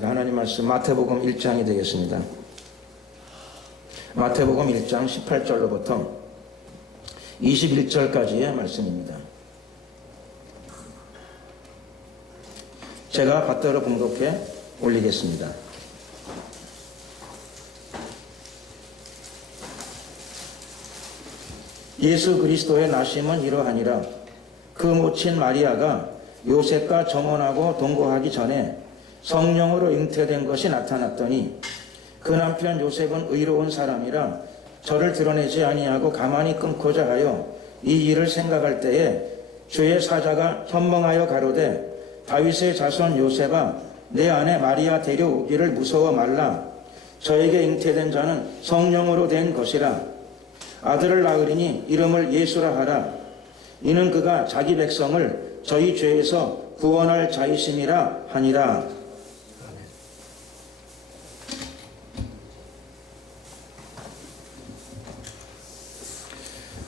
하나님 말씀 마태복음 1장이 되겠습니다. 마태복음 1장 18절로부터 21절까지의 말씀입니다. 제가 받들어 봉독해 올리겠습니다. 예수 그리스도의 나심은 이러하니라. 그 모친 마리아가 요셉과 정혼하고 동거하기 전에 성령으로 잉태된 것이 나타났더니 그 남편 요셉은 의로운 사람이라 저를 드러내지 아니하고 가만히 끊고자 하여 이 일을 생각할 때에 주의 사자가 현몽하여 가로되 다윗의 자손 요셉아 내 아내 마리아 데려오기를 무서워 말라. 저에게 잉태된 자는 성령으로 된 것이라. 아들을 낳으리니 이름을 예수라 하라. 이는 그가 자기 백성을 저희 죄에서 구원할 자이심이라 하니라.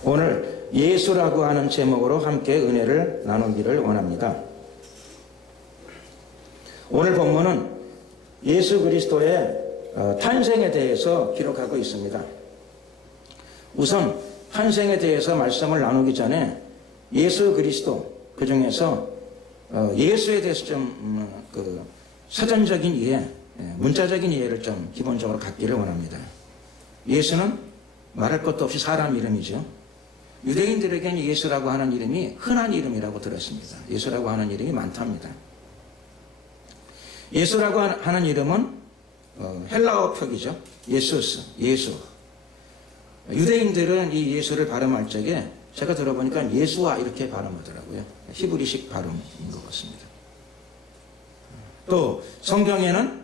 오늘 예수라고 하는 제목으로 함께 은혜를 나누기를 원합니다. 오늘 본문은 예수 그리스도의 탄생에 대해서 기록하고 있습니다. 우선 탄생에 대해서 말씀을 나누기 전에 예수 그리스도, 그 중에서 예수에 대해서 좀 사전적인 이해, 문자적인 이해를 좀 기본적으로 갖기를 원합니다. 예수는 말할 것도 없이 사람 이름이죠. 유대인들에게는 예수라고 하는 이름이 흔한 이름이라고 들었습니다. 예수라고 하는 이름이 많답니다. 예수라고 하는 이름은 헬라어 표기죠. 예수스, 예수. 유대인들은 이 예수를 발음할 적에 제가 들어보니까 예수와 이렇게 발음하더라고요. 히브리식 발음인 것 같습니다. 또 성경에는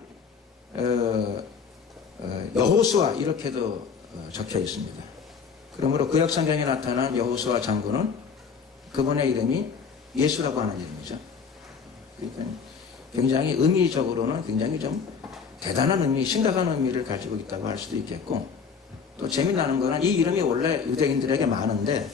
여호수아 이렇게도 적혀 있습니다. 그러므로 구약 성경에 나타난 여호수아 장군은 그분의 이름이 예수라고 하는 이름이죠. 그러니까 굉장히 의미적으로는 굉장히 좀 대단한 의미, 심각한 의미를 가지고 있다고 할 수도 있겠고, 또 재미나는 거는 이 이름이 원래 유대인들에게 많은데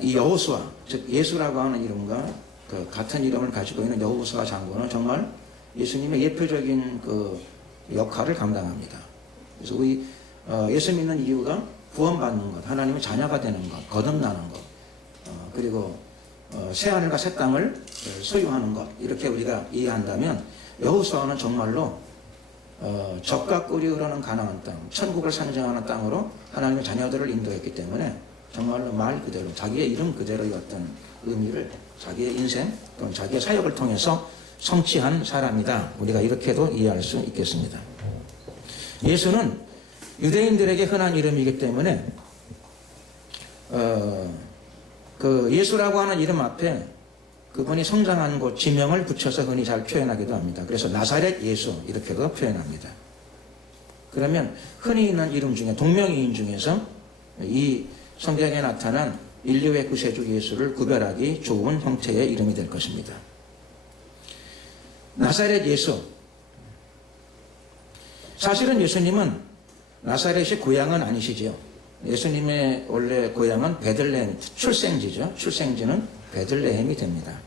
이 여호수아, 즉 예수라고 하는 이름과 그 같은 이름을 가지고 있는 여호수아 장군은 정말 예수님의 예표적인 그 역할을 감당합니다. 그래서 우리 예수 믿는 이유가 구원받는 것, 하나님의 자녀가 되는 것, 거듭나는 것, 그리고 새하늘과 새 땅을 소유하는 것, 이렇게 우리가 이해한다면 여호수아는 정말로 젖과 꿀이 흐르는 가나안 땅, 천국을 상징하는 땅으로 하나님의 자녀들을 인도했기 때문에 정말로 말 그대로 자기의 이름 그대로의 어떤 의미를 자기의 인생 또는 자기의 사역을 통해서 성취한 사람이다. 우리가 이렇게도 이해할 수 있겠습니다. 예수는 유대인들에게 흔한 이름이기 때문에 그 예수라고 하는 이름 앞에 그분이 성장한 곳 지명을 붙여서 흔히 잘 표현하기도 합니다. 그래서 나사렛 예수 이렇게도 표현합니다. 그러면 흔히 있는 이름 중에 동명이인 중에서 이 성경에 나타난 인류의 구세주 예수를 구별하기 좋은 형태의 이름이 될 것입니다. 나사렛 예수. 사실은 예수님은 나사렛이 고향은 아니시지요. 예수님의 원래 고향은 베들레헴, 출생지죠. 출생지는 베들레헴이 됩니다.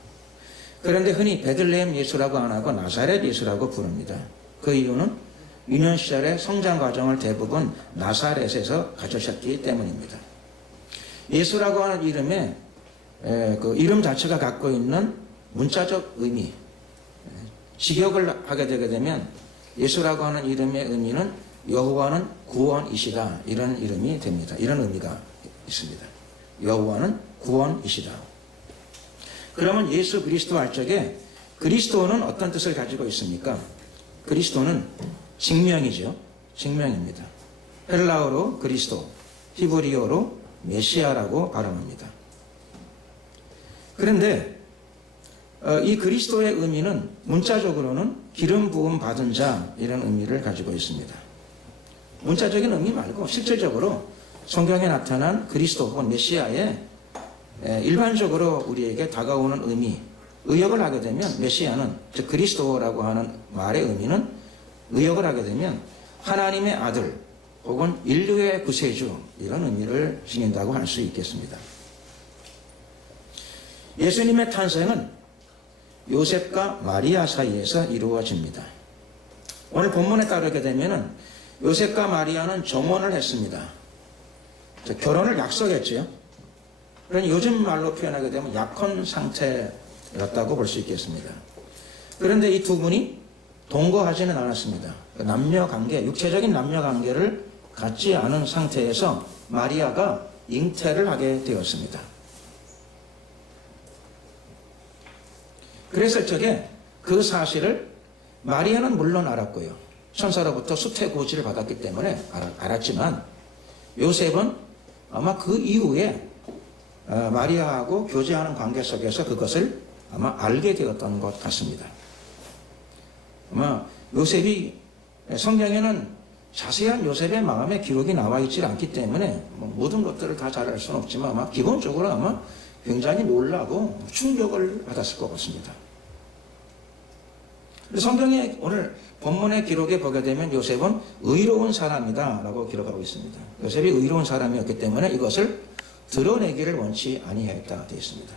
그런데 흔히 베들레헴 예수라고 안 하고 나사렛 예수라고 부릅니다. 그 이유는 유년 시절의 성장 과정을 대부분 나사렛에서 가지셨기 때문입니다. 예수라고 하는 이름에 그 이름 자체가 갖고 있는 문자적 의미, 직역을 하게 되게 되면 예수라고 하는 이름의 의미는 여호와는 구원이시다, 이런 이름이 됩니다. 이런 의미가 있습니다. 여호와는 구원이시다. 그러면 예수 그리스도 할 적에 그리스도는 어떤 뜻을 가지고 있습니까? 그리스도는 직명이죠. 직명입니다. 헬라어로 그리스도, 히브리어로 메시아라고 발음합니다. 그런데 이 그리스도의 의미는 문자적으로는 기름 부음 받은 자, 이런 의미를 가지고 있습니다. 문자적인 의미 말고 실질적으로 성경에 나타난 그리스도 혹은 메시아의 일반적으로 우리에게 다가오는 의미, 의역을 하게 되면 메시아는, 즉 그리스도라고 하는 말의 의미는 의역을 하게 되면 하나님의 아들 혹은 인류의 구세주, 이런 의미를 지닌다고 할 수 있겠습니다. 예수님의 탄생은 요셉과 마리아 사이에서 이루어집니다. 오늘 본문에 따르게 되면은 요셉과 마리아는 정혼을 했습니다. 결혼을 약속했죠. 그러니 요즘 말로 표현하게 되면 약혼 상태였다고 볼 수 있겠습니다. 그런데 이 두 분이 동거하지는 않았습니다. 남녀관계, 육체적인 남녀관계를 갖지 않은 상태에서 마리아가 잉태를 하게 되었습니다. 그랬을 적에 그 사실을 마리아는 물론 알았고요. 천사로부터 수태고지를 받았기 때문에 알았지만 요셉은 아마 그 이후에 마리아하고 교제하는 관계 속에서 그것을 아마 알게 되었던 것 같습니다. 아마 요셉이 성경에는 자세한 요셉의 마음의 기록이 나와 있지 않기 때문에 모든 것들을 다 잘 알 수는 없지만 아마 기본적으로 아마 굉장히 놀라고 충격을 받았을 것 같습니다. 성경의 오늘 본문의 기록에 보게 되면 요셉은 의로운 사람이다 라고 기록하고 있습니다. 요셉이 의로운 사람이었기 때문에 이것을 드러내기를 원치 아니하였다 되어 있습니다.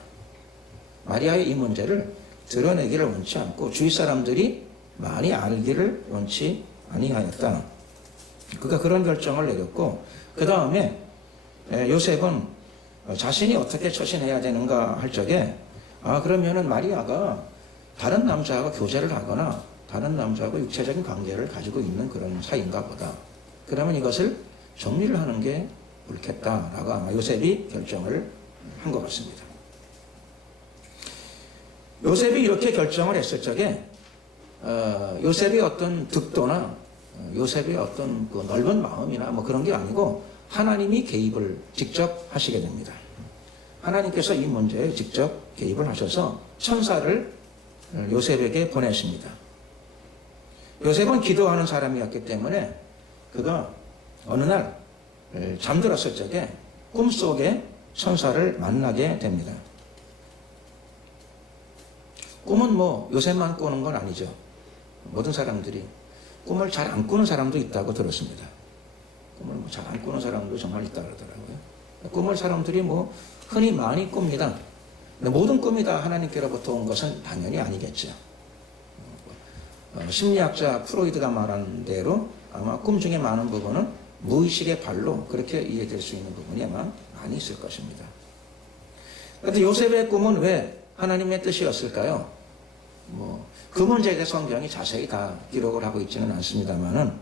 마리아의 이 문제를 드러내기를 원치 않고 주위 사람들이 많이 알기를 원치 아니하였다. 그가 그런 결정을 내렸고 그 다음에 요셉은 자신이 어떻게 처신해야 되는가 할 적에 그러면은 마리아가 다른 남자하고 교제를 하거나 다른 남자하고 육체적인 관계를 가지고 있는 그런 사이인가 보다. 그러면 이것을 정리를 하는 게 옳겠다라고 아마 요셉이 결정을 한 것 같습니다. 요셉이 이렇게 결정을 했을 적에 요셉의 어떤 득도나 요셉의 어떤 그 넓은 마음이나 뭐 그런 게 아니고 하나님이 개입을 직접 하시게 됩니다. 하나님께서 이 문제에 직접 개입을 하셔서 천사를 요셉에게 보내십니다. 요셉은 기도하는 사람이었기 때문에 그가 어느 날 잠들었을 적에 꿈속에 천사를 만나게 됩니다. 꿈은 뭐 요셉만 꾸는 건 아니죠. 모든 사람들이 꿈을 잘 안 꾸는 사람도 있다고 들었습니다. 꿈을 잘 안 꾸는 사람도 정말 있다 그러더라고요. 꿈을 사람들이 뭐 흔히 많이 꿉니다. 근데 모든 꿈이 다 하나님께로부터 온 것은 당연히 아니겠죠. 심리학자 프로이드가 말한 대로 아마 꿈 중에 많은 부분은 무의식의 발로 그렇게 이해될 수 있는 부분이 아마 많이 있을 것입니다. 그런데 요셉의 꿈은 왜 하나님의 뜻이었을까요? 그 문제에 대해 성경이 자세히 다 기록을 하고 있지는 않습니다만은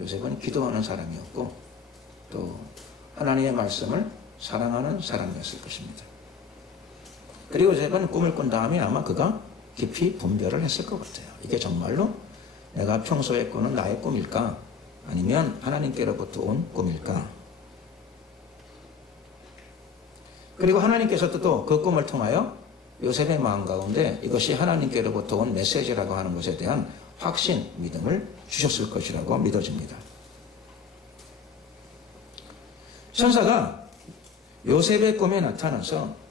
요셉은 기도하는 사람이었고 또 하나님의 말씀을 사랑하는 사람이었을 것입니다. 그리고 요셉은 꿈을 꾼 다음에 아마 그가 깊이 분별을 했을 것 같아요. 이게 정말로 내가 평소에 꾸는 나의 꿈일까? 아니면 하나님께로부터 온 꿈일까? 그리고 하나님께서도 또 그 꿈을 통하여 요셉의 마음 가운데 이것이 하나님께로부터 온 메시지라고 하는 것에 대한 확신, 믿음을 주셨을 것이라고 믿어집니다. 천사가 요셉의 꿈에 나타나서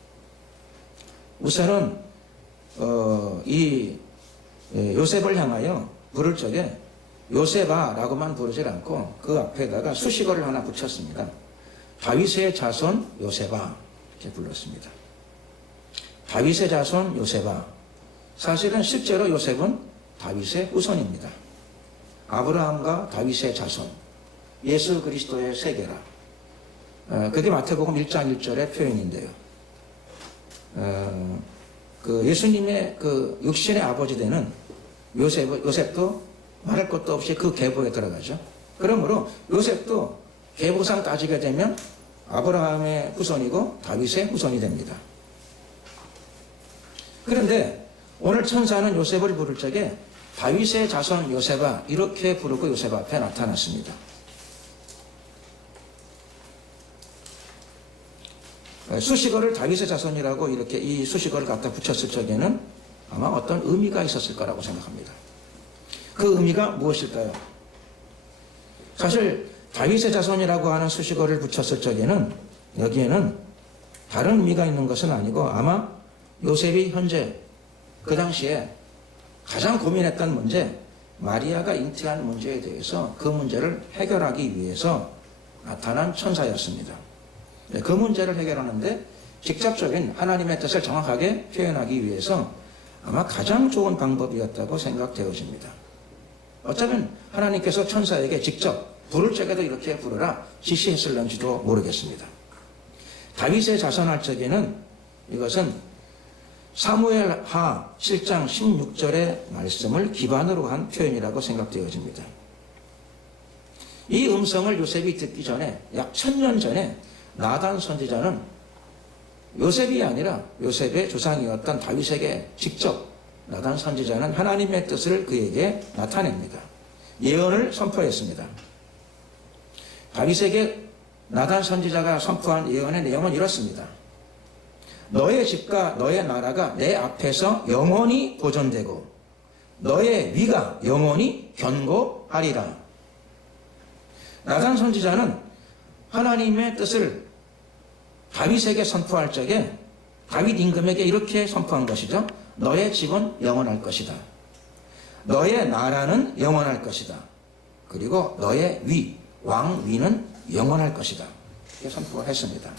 우선은 이 요셉을 향하여 부를 적에 요셉아 라고만 부르질 않고 그 앞에다가 수식어를 하나 붙였습니다. 다윗의 자손 요셉아 이렇게 불렀습니다. 다윗의 자손 요셉아. 사실은 실제로 요셉은 다윗의 후손입니다. 아브라함과 다윗의 자손, 예수 그리스도의 세계라. 그게 마태복음 1장 1절의 표현인데요. 그 예수님의 그 육신의 아버지 되는 요셉도 말할 것도 없이 그 계보에 들어가죠. 그러므로 요셉도 계보상 따지게 되면 아브라함의 후손이고 다윗의 후손이 됩니다. 그런데 오늘 천사는 요셉을 부를 적에 다윗의 자손 요셉아 이렇게 부르고 요셉 앞에 나타났습니다. 수식어를 다윗의 자손이라고 이렇게 이 수식어를 갖다 붙였을 적에는 아마 어떤 의미가 있었을 거라고 생각합니다. 그 의미가 무엇일까요? 사실 다윗의 자손이라고 하는 수식어를 붙였을 적에는 여기에는 다른 의미가 있는 것은 아니고 아마 요셉이 현재 그 당시에 가장 고민했던 문제, 마리아가 잉태한 문제에 대해서 그 문제를 해결하기 위해서 나타난 천사였습니다. 그 문제를 해결하는데 직접적인 하나님의 뜻을 정확하게 표현하기 위해서 아마 가장 좋은 방법이었다고 생각되어집니다. 어쩌면 하나님께서 천사에게 직접 부를 적에도 이렇게 부르라 지시했을런지도 모르겠습니다. 다윗의 자선할 적에는 이것은 사무엘하 7장 16절의 말씀을 기반으로 한 표현이라고 생각되어집니다. 이 음성을 요셉이 듣기 전에 약 1000년 전에 나단 선지자는 요셉이 아니라 요셉의 조상이었던 다윗에게 직접 나단 선지자는 하나님의 뜻을 그에게 나타냅니다. 예언을 선포했습니다. 다윗에게 나단 선지자가 선포한 예언의 내용은 이렇습니다. 너의 집과 너의 나라가 내 앞에서 영원히 보존되고 너의 위가 영원히 견고하리라. 나단 선지자는 하나님의 뜻을 다윗에게 선포할 적에 다윗 임금에게 이렇게 선포한 것이죠. 너의 집은 영원할 것이다. 너의 나라는 영원할 것이다. 그리고 너의 위, 왕위는 영원할 것이다. 이렇게 선포를 했습니다.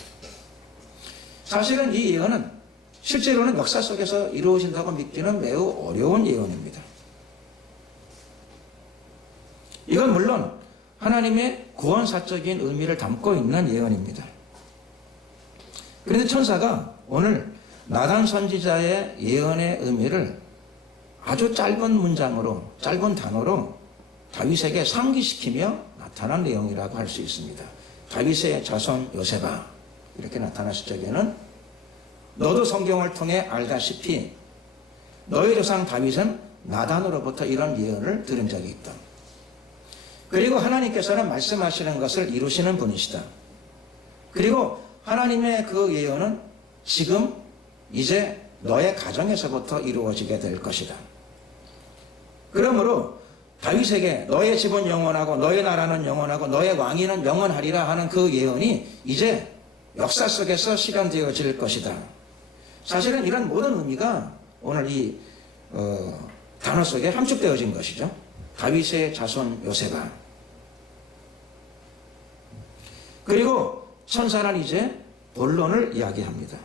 사실은 이 예언은 실제로는 역사 속에서 이루어진다고 믿기는 매우 어려운 예언입니다. 이건 물론 하나님의 구원사적인 의미를 담고 있는 예언입니다. 그런데 천사가 오늘 나단 선지자의 예언의 의미를 아주 짧은 문장으로, 짧은 단어로 다윗에게 상기시키며 나타난 내용이라고 할 수 있습니다. 다윗의 자손 요셉아, 이렇게 나타났을 적에는 너도 성경을 통해 알다시피 너의 조상 다윗은 나단으로부터 이런 예언을 들은 적이 있다. 그리고 하나님께서는 말씀하시는 것을 이루시는 분이시다. 그리고 하나님의 그 예언은 지금 이제 너의 가정에서부터 이루어지게 될 것이다. 그러므로 다윗에게 너의 집은 영원하고 너의 나라는 영원하고 너의 왕위는 영원하리라 하는 그 예언이 이제 역사 속에서 실현되어질 것이다. 사실은 이런 모든 의미가 오늘 이 단어 속에 함축되어진 것이죠. 다윗의 자손 요셉아. 그리고 천사는 이제 본론을 이야기합니다.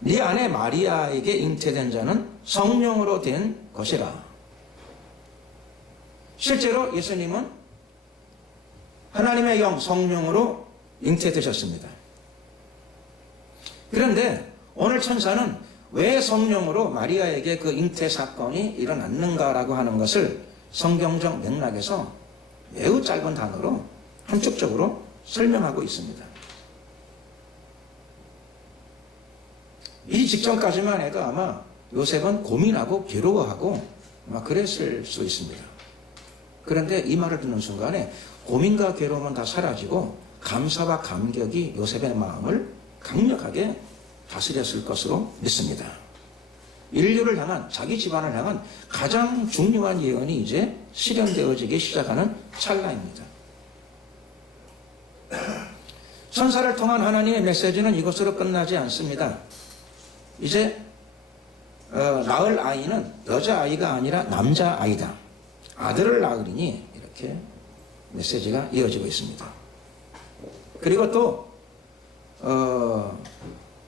네 아내 마리아에게 잉태된 자는 성령으로 된 것이라. 실제로 예수님은 하나님의 영 성령으로 잉태되셨습니다. 그런데 오늘 천사는 왜 성령으로 마리아에게 그 잉태 사건이 일어났는가라고 하는 것을 성경적 맥락에서 매우 짧은 단어로 함축적으로 설명하고 있습니다. 이 직전까지만 해도 아마 요셉은 고민하고 괴로워하고 아마 그랬을 수 있습니다. 그런데 이 말을 듣는 순간에 고민과 괴로움은 다 사라지고 감사와 감격이 요셉의 마음을 강력하게 다스렸을 것으로 믿습니다. 인류를 향한, 자기 집안을 향한 가장 중요한 예언이 이제 실현되어지기 시작하는 찰나입니다. 천사를 통한 하나님의 메시지는 이것으로 끝나지 않습니다. 이제 낳을 아이는 여자아이가 아니라 남자아이다. 아들을 낳으리니 이렇게 메시지가 이어지고 있습니다. 그리고 또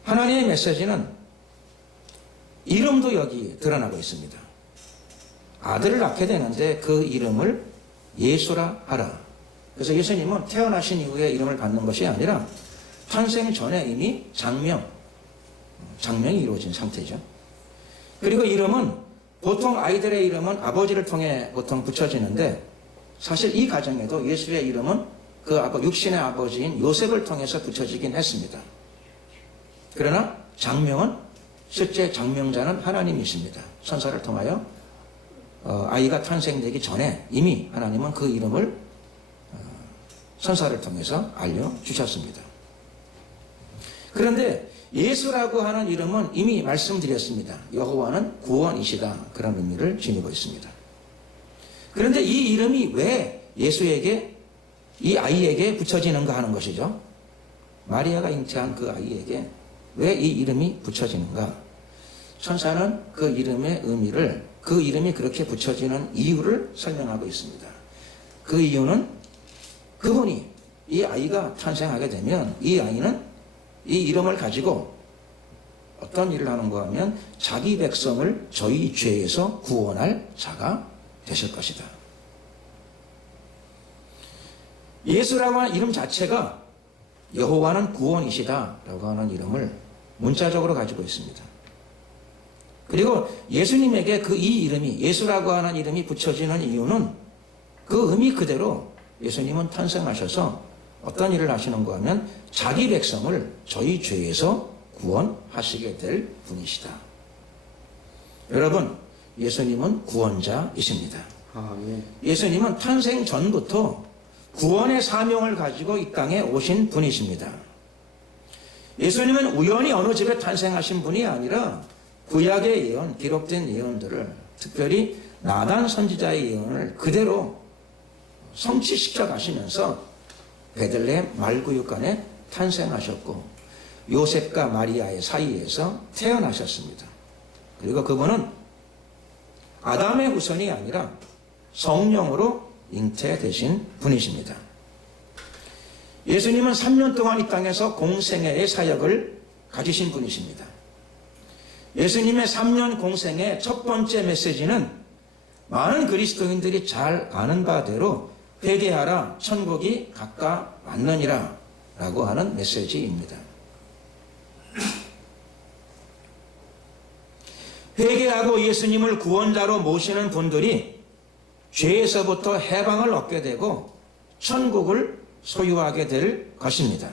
하나님의 메시지는 이름도 여기 드러나고 있습니다. 아들을 낳게 되는데 그 이름을 예수라 하라. 그래서 예수님은 태어나신 이후에 이름을 받는 것이 아니라 탄생 전에 이미 장명이 이루어진 상태죠. 그리고 이름은 보통 아이들의 이름은 아버지를 통해 보통 붙여지는데 사실 이 가정에도 예수의 이름은 그 육신의 아버지인 요셉을 통해서 붙여지긴 했습니다. 그러나 장명은 실제 장명자는 하나님이십니다. 천사를 통하여 아이가 탄생되기 전에 이미 하나님은 그 이름을 천사를 통해서 알려주셨습니다. 그런데 예수라고 하는 이름은 이미 말씀드렸습니다. 여호와는 구원이시다. 그런 의미를 지니고 있습니다. 그런데 이 이름이 왜 예수에게, 이 아이에게 붙여지는가 하는 것이죠. 마리아가 잉태한 그 아이에게 왜 이 이름이 붙여지는가? 천사는 그 이름의 의미를, 그 이름이 그렇게 붙여지는 이유를 설명하고 있습니다. 그 이유는 그분이, 이 아이가 탄생하게 되면 이 아이는 이 이름을 가지고 어떤 일을 하는가 하면 자기 백성을 저희 죄에서 구원할 자가 되실 것이다. 예수라고 하는 이름 자체가 여호와는 구원이시다라고 하는 이름을 문자적으로 가지고 있습니다. 그리고 예수님에게 이 이름이, 예수라고 하는 이름이 붙여지는 이유는 그 의미 그대로 예수님은 탄생하셔서 어떤 일을 하시는가 하면 자기 백성을 저희 죄에서 구원하시게 될 분이시다. 여러분, 예수님은 구원자이십니다. 예수님은 탄생 전부터 구원의 사명을 가지고 이 땅에 오신 분이십니다. 예수님은 우연히 어느 집에 탄생하신 분이 아니라 구약의 예언, 기록된 예언들을, 특별히 나단 선지자의 예언을 그대로 성취시켜 가시면서 베들레헴 말구육간에 탄생하셨고 요셉과 마리아의 사이에서 태어나셨습니다. 그리고 그분은 아담의 후손이 아니라 성령으로 잉태되신 분이십니다. 예수님은 3년 동안 이 땅에서 공생애의 사역을 가지신 분이십니다. 예수님의 3년 공생의 첫 번째 메시지는 많은 그리스도인들이 잘 아는 바대로 회개하라, 천국이 가까 왔느니라 라고 하는 메시지입니다. 회개하고 예수님을 구원자로 모시는 분들이 죄에서부터 해방을 얻게 되고 천국을 소유하게 될 것입니다.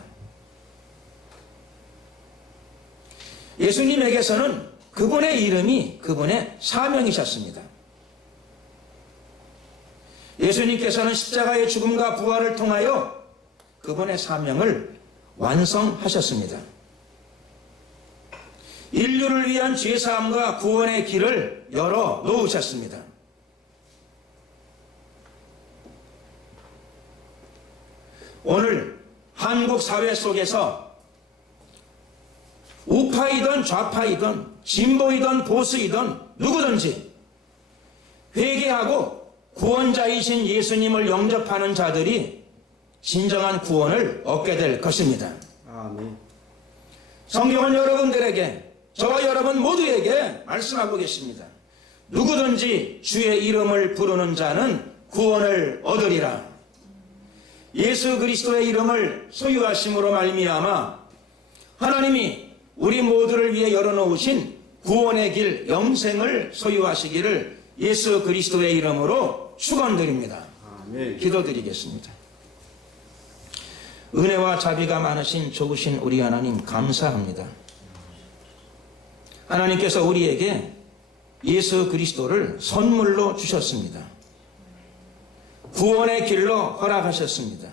예수님에게서는 그분의 이름이 그분의 사명이셨습니다. 예수님께서는 십자가의 죽음과 부활을 통하여 그분의 사명을 완성하셨습니다. 인류를 위한 죄사함과 구원의 길을 열어 놓으셨습니다. 오늘 한국 사회 속에서 우파이든 좌파이든 진보이든 보수이든 누구든지 회개하고 구원자이신 예수님을 영접하는 자들이 진정한 구원을 얻게 될 것입니다. 아멘. 성경은 여러분들에게, 저와 여러분 모두에게 말씀하고 계십니다. 누구든지 주의 이름을 부르는 자는 구원을 얻으리라. 예수 그리스도의 이름을 소유하심으로 말미암아 하나님이 우리 모두를 위해 열어놓으신 구원의 길, 영생을 소유하시기를 예수 그리스도의 이름으로 축원드립니다. 아멘. 기도드리겠습니다. 은혜와 자비가 많으신 좋으신 우리 하나님 감사합니다. 하나님께서 우리에게 예수 그리스도를 선물로 주셨습니다. 구원의 길로 허락하셨습니다.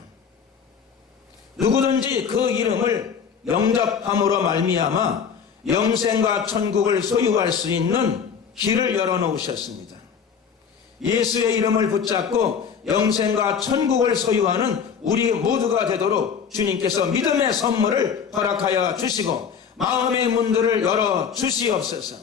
누구든지 그 이름을 영접함으로 말미암아 영생과 천국을 소유할 수 있는 길을 열어놓으셨습니다. 예수의 이름을 붙잡고 영생과 천국을 소유하는 우리 모두가 되도록 주님께서 믿음의 선물을 허락하여 주시고 마음의 문들을 열어 주시옵소서.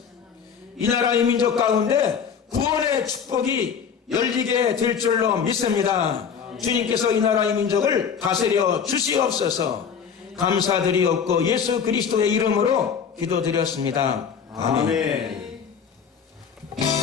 이 나라의 민족 가운데 구원의 축복이 열리게 될 줄로 믿습니다. 주님께서 이 나라의 민족을 다스려 주시옵소서. 감사드리옵고 예수 그리스도의 이름으로 기도드렸습니다. 아멘. 아멘.